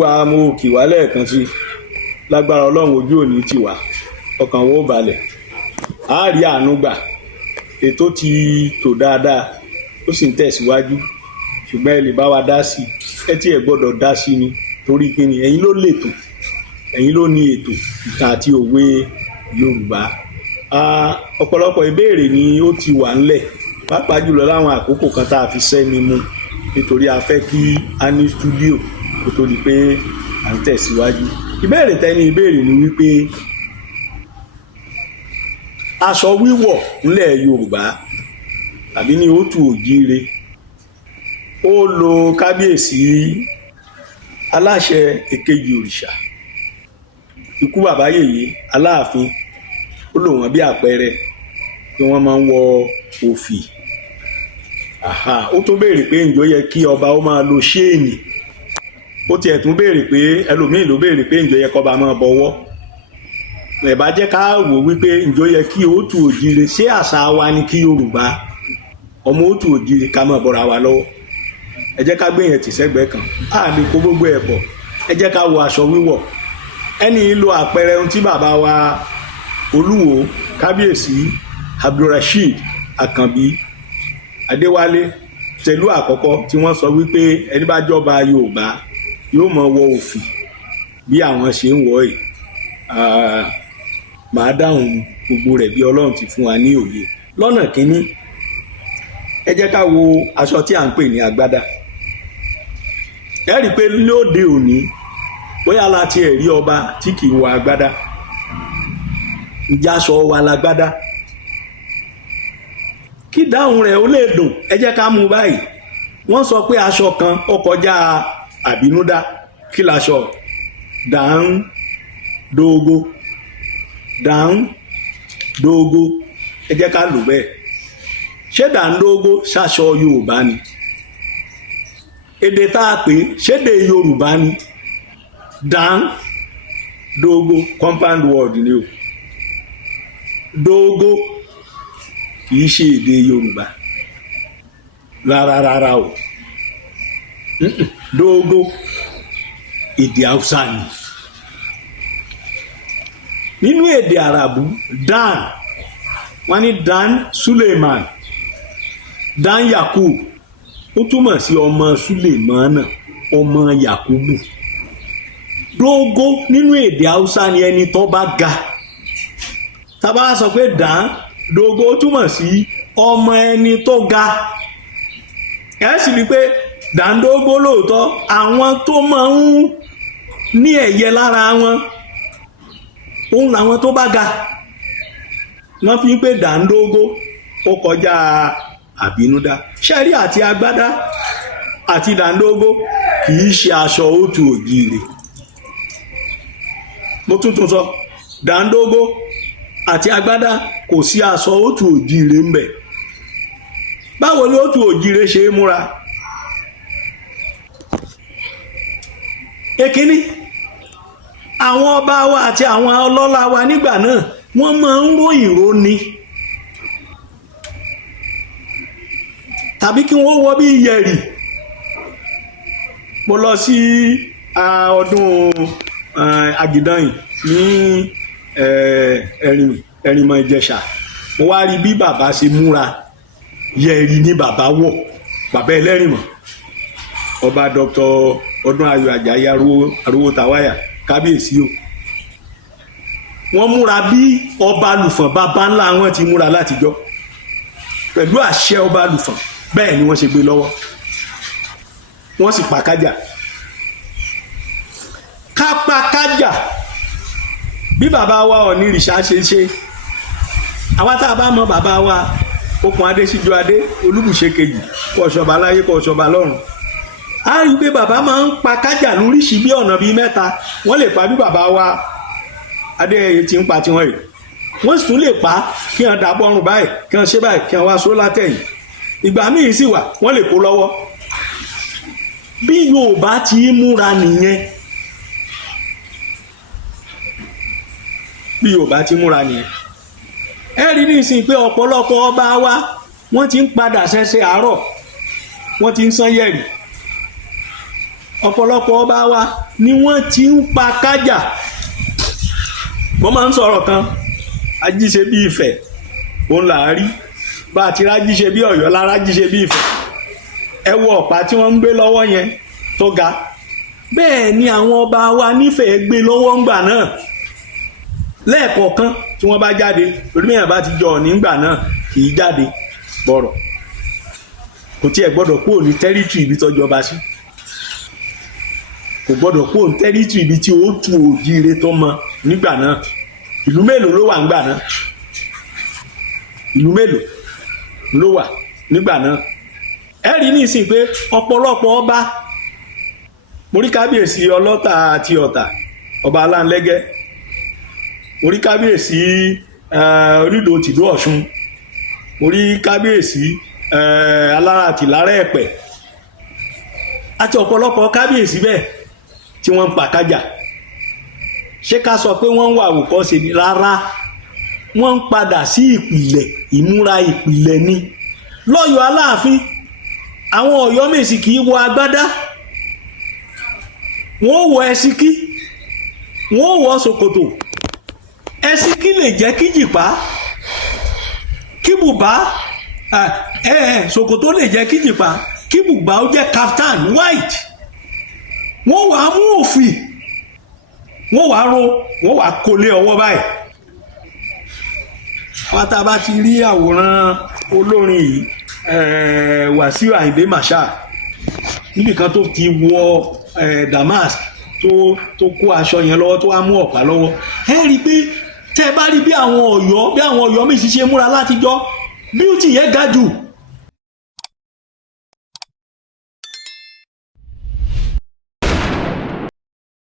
wàá mú kì wá lẹ́ẹ̀kan sí lágbára ọlọ́run ojú òní tì wá ọkàn wo balẹ̀ á rí àánú gbà ètò ti tò dáadáa ó sì ń tẹ̀síwájú ṣùgbọ́n ẹ lè bá wa dá sí ẹ tí ẹ gbọ́dọ̀ dá sí ni torí kí ni ẹ̀yin ló lètò ẹ̀yin ló ní ètò ìtàn àti òwe Yorùbá ọ̀pọ̀lọpọ̀ ìbéèrè ni ó ti wà ńlẹ̀ pàápàá jùlọ láwọn àkókò kan tá a fi sẹ́ni mú nítorí a fẹ́ kí a ní stúdíò kó tó di pé à ń tẹ̀síwájú. Ìbéèrè tẹ́ni ìbéèrè ni wípé aṣọ wíwọ̀ ńlẹ̀ Yorùbá tàbí ní òtù òjíire ó lo kábíyèsí aláṣẹ èkejì òrìṣà ikú bàbá yèyé Aláàfin ó lò wọ́n bí àpẹẹrẹ tí wọ́n máa ń wọ òfì ó tún béèrè pé ǹjọ́ yẹ kí ọba ó máa lo ṣéènì ó tiẹ̀ tún béèrè pé ẹlòmíì ló béèrè pé ǹjọ́ yẹ kọ́ba máa bọwọ́ ẹ̀ bá jẹ́ ká wò wípé ǹjọ́ yẹ kí òtù òjíire ṣé àṣà wa ni kí Yorùbá ọmọ òtù òjíire ká máa bọ́ra wa lọ́wọ́ ẹ jẹ́ ká gbé yẹn tì sẹ́gbẹ̀ẹ́ kan lè kó gbogbo ẹ̀ pọ̀ ẹ jẹ́ ká wo aṣọ wíwọ̀ ẹni lo àpẹẹrẹ ohun tí bàbá wa Olúwo kábíyèsí Abdulrasheed Àkànbí Adéwálé tẹ̀lú àkọ́kọ́ tí wọ́n sọ wípé ẹni bá jọba Yorùbá yóò máa wọ òfì bí àwọn ṣe ń wọ̀ yìí màá dáhùn gbogbo rẹ̀ bí Ọlọ́run ti fún wa ní òye lọ́nà kínní ẹ jẹ́ ká wo aṣọ tí à ń pè ní agbádá ẹ rí i pé lóde òní bóyá láti ẹ̀rí ọba tí kì í wọ agbádá ìjàsọ wa lágbádá kí dáhùn rẹ̀ ó lè dùn ẹ jẹ́ ká mú báyìí wọ́n sọ pé aṣọ kan ó kọjá àbínúdá kí laṣọ dàńdógó ẹ jẹ́ ká lò bẹ́ẹ̀ ṣé dàńdógó ṣaṣọ Yorùbá ni èdè tá a pè ṣédè Yorùbá ni dàńdógó compound word ni o dógó kìí ṣe èdè Yorùbá rárá o dógó èdè Haúsá ni nínú èdè Àràbù Dan wọ́n ní Dan Suleiman Dan Yakub ó túmọ̀ sí ọmọ Suleimana ọmọ Yakubu dógó nínú èdè Haúsá ni ẹni tó bá ga tàbá sọ pé Dan dógó túmọ̀ sí ọmọ ẹni tó ga ẹ sì rí pé dàńdógó lóòótọ́ àwọn tó máa ń ní ẹ̀yẹ lára wọn òun làwọn tó bá ga wọ́n fi ń pè dàńdógó ó kọjá àbínúdá ṣẹ́rí àti agbádá àti dàńdógó kì í ṣe aṣọ òtù òjíire mo tuntun sọ dàńdógó àti agbádá kò sí aṣọ òtù òjíire ń bẹ báwo ni òtù òjíire ṣe é múra èkíní àwọn ọba wa àti àwọn ọlọ́lá wa nígbà náà wọ́n máa ń ró ìró ni tàbí kí wọ́n wọ bí yẹ̀rì mo lọ sí ọdún Àgìdànyìn ní Ẹ̀rìnmọ̀ Ìjẹ̀ṣà mo wá rí bí bàbá ṣe múra yẹ̀rì ni bàbá wọ̀ bàbá Ẹlẹ́rìnmọ̀ ọba Dr. Ọdúnayọ̀ Àjàyí Arówó Tàwáyà kábíyèsí o wọ́n múra bí ọba Lùfọ̀n bàbá ńlá wọn ti múra látijọ́ pẹ̀lú àṣẹ ọba Lùfọ̀n bẹ́ẹ̀ ni wọ́n ṣe gbé lọ́wọ́ wọ́n sì pa kájà kápá kájà bí bàbá wa Ọ̀nìrìṣà ṣe ṣe àwa tá a bá mọ bàbá wa Okùn Adé Síjú Adé Olúbùṣe kejì kó ọ̀ṣọ́ba láyé kó ọ̀ṣọ́ba lọ́run a rí i pé bàbá máa ń pa kájà lóríṣi bí ọ̀nà bíi mẹ́ta wọ́n lè pa bí bàbá wa Adéyẹyè ti ń pa tiwọn yìí wọ́n sì tún lè pa kí wọ́n dàbọ̀ ọrùn báyìí kí wọ́n ṣe báyìí kí wọ́n wá só látẹ̀yìn ìgbà míì sì wà wọ́n lè kó lọ́wọ́ bí Yorùbá ti ń múra nìyẹn ẹ rí nísìnyí pé ọ̀pọ̀lọpọ̀ ọba wa wọ́n ti ń padà ṣẹ̀ṣẹ̀ àárọ̀ wọ́n ti ń sán yẹ̀rì ọ̀pọ̀lọpọ̀ ọba wa ni wọ́n ti ń pa kájà. wọ́n máa ń sọ̀rọ̀ kan ajíṣe bí Ifẹ̀ òun là á rí bá a ti rájíṣe bí Ọ̀yọ́ lára jíṣe bí Ifẹ̀. ẹ wo ọ̀pá tí wọ́n ń gbé lọ́wọ́ yẹn tó ga, bẹ́ẹ̀ ni àwọn ọba wa nífẹ̀ẹ́ gbé lọ́wọ́ ńgbà náà lẹ́ẹ̀kọ̀ọ̀kan tí wọ́n bá jáde, torí mìíràn bá ti jọ nígbà náà kì í jáde bọ̀rọ̀, kò tiẹ̀ gbọ́dọ̀ kúrò ní tẹ́rítírì ibi tó jọba sí, kò gbọ́dọ̀ kúrò ní tẹ́rítírì ibi tí ó tu òjíire tó mọ nígbà náà. ìlú mélòó ló wà nígbà náà? ìlú mélòó ló wà nígbà náà? ẹ rí nísìn pé ọ̀pọ̀lọpọ̀ ọba, mo rí kábíyèsí ọlọ́ta àti ọ̀tà ọba aláǹlẹ́gẹ́, mo rí kábíyèsí onídò tìlú Ọ̀ṣun, mo rí kábíyèsí alára tìlára Ẹ̀pẹ́ àti ọ̀pọ̀lọpọ̀ kábíyèsí bẹ́ẹ̀ tí wọ́n ń pa kájà. ṣé ká sọ pé wọ́n ń wà àwòkọ́ṣe ni? rárá, wọ́n ń padà sí ìpìlẹ̀, ìmúra ìpìlẹ̀ ni. lọ́yọ̀ọ́ Aláàfin àwọn Ọ̀yọ́mèsì kì í wọ agbádá, wọ́n wọ ẹsikí, wọ́n wọ ṣòkòtò. ẹsikí lè jẹ́ kíjìpá, kí bùbá ṣòkòtò lè jẹ́ kíjìpá, kí bùbá ó jẹ́ kaftan white. wọ́n wàá mú òfì, wọ́n wàá ro, wọ́n wàá kólé ọwọ́ báyìí. wọ́n tá a bá ti rí àwòrán olórin yìí Wàsíù Àyìndé Marshal níbìkan tó ti wọ damask tó kó aṣọ yẹn lọ́wọ́ tó wá mú ọ̀pá lọ́wọ́, ẹ rí i pé tẹ́ ẹ bá rí bí àwọn Ọ̀yọ́ Mèsì ṣe múra látijọ́, bíútì yẹn ga jù.